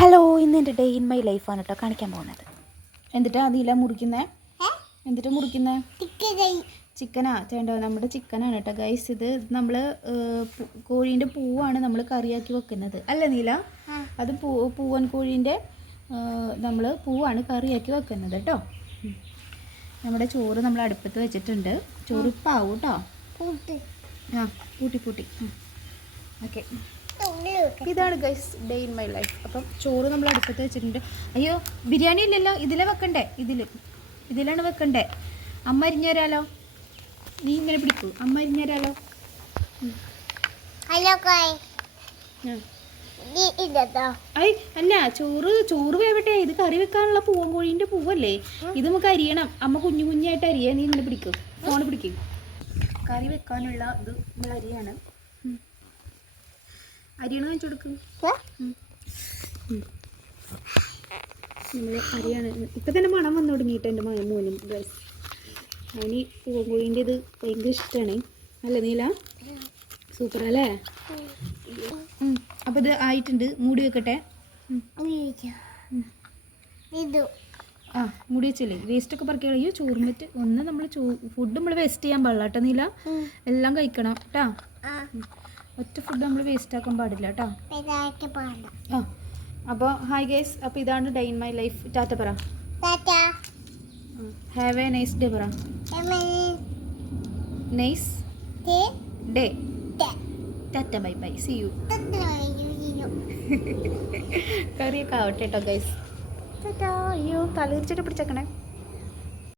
Hello, ഇന്ന് എൻ്റെ day in my ലൈഫാണ് കേട്ടോ കാണിക്കാൻ പോകുന്നത്. എന്നിട്ടാ അതില മുറിക്കുന്നേ? എന്നിട്ട് മുറിക്കുന്നേ ചിക്കനാ ചേണ്ട? നമ്മുടെ ചിക്കനാണ് കേട്ടോ ഗൈസ്. ഇത് നമ്മൾ കോഴീൻ്റെ പൂവാണ് നമ്മൾ കറിയാക്കി വെക്കുന്നത് അല്ലേ നീല? അത് പൂവൻ കോഴീൻ്റെ നമ്മൾ പൂവാണ് കറിയാക്കി വെക്കുന്നത് കേട്ടോ. നമ്മുടെ ചോറ് നമ്മൾ അടുപ്പത്ത് വെച്ചിട്ടുണ്ട്. ചോറ് പാവും കേട്ടോ. പൂട്ടി ഓക്കെ. ഇതാണ് guys day in my life. അപ്പം ചോറ് നമ്മൾ അടുപ്പത്ത് വെച്ചിട്ടുണ്ട്. അയ്യോ, ബിരിയാണി ഇല്ലല്ലോ, ഇതിലെ വെക്കണ്ടേ? ഇതിലാണ് വെക്കണ്ടേ. അമ്മ അരിഞ്ഞു തരാലോ. നീ ഇങ്ങനെ പിടിക്കൂ, അമ്മ അരിഞ്ഞു തരാലോ. ഐ അല്ല, ചോറ് വേവട്ടെ. ഇത് കറി വെക്കാനുള്ള പൂവൻ കോഴീൻ്റെ പൂവല്ലേ. ഇത് നമുക്ക് അരിയണം. അമ്മ കുഞ്ഞു കുഞ്ഞായിട്ട് അരിയാ. നീ ഇങ്ങനെ പിടിക്കും, ഫോണ് പിടിക്കും. കറി വെക്കാനുള്ള ഇത് നമ്മൾ അരിയാണ്. അരിയണ വെച്ചു കൊടുക്കും. നമ്മൾ അരിയാണ്. ഇപ്പം തന്നെ മണം വന്നു തുടങ്ങിയിട്ട് എൻ്റെ മോനും ഗൈസ്. അവന് പൂവൻകോഴീൻ്റെ ഇത് ഭയങ്കര ഇഷ്ടമാണ് അല്ലേ നീല? സൂപ്പറല്ലേ? അപ്പോൾ ഇത് ആയിട്ടുണ്ട്. മൂടി വെക്കട്ടെ. മൂടി വെച്ചല്ലേ. വേസ്റ്റൊക്കെ പറക്കി കളയോ. ചോറുമ്പറ്റ് ഒന്ന് നമ്മൾ ഫുഡ് നമ്മൾ വേസ്റ്റ് ചെയ്യാൻ പാടില്ല കേട്ടോ നീല. എല്ലാം കഴിക്കണം കേട്ടോ. ഒറ്റ ഫുഡ് നമ്മൾ വേസ്റ്റ് ആക്കാൻ പാടില്ല കേട്ടോ. അപ്പോൾ ഹായ് ഗൈസ്. അപ്പോൾ ഇതാണ് day in my life. Tata പറ. ഹാവ് എ നൈസ് ഡേ പറ. Nice day. Tata bye bye, see you. കറിയൊക്കെ ആവട്ടെ കേട്ടോ ഗൈസ്. ടാറ്റാ. അയ്യോ, തലതിരിച്ചിട്ട് പിടിച്ചേക്കണേ.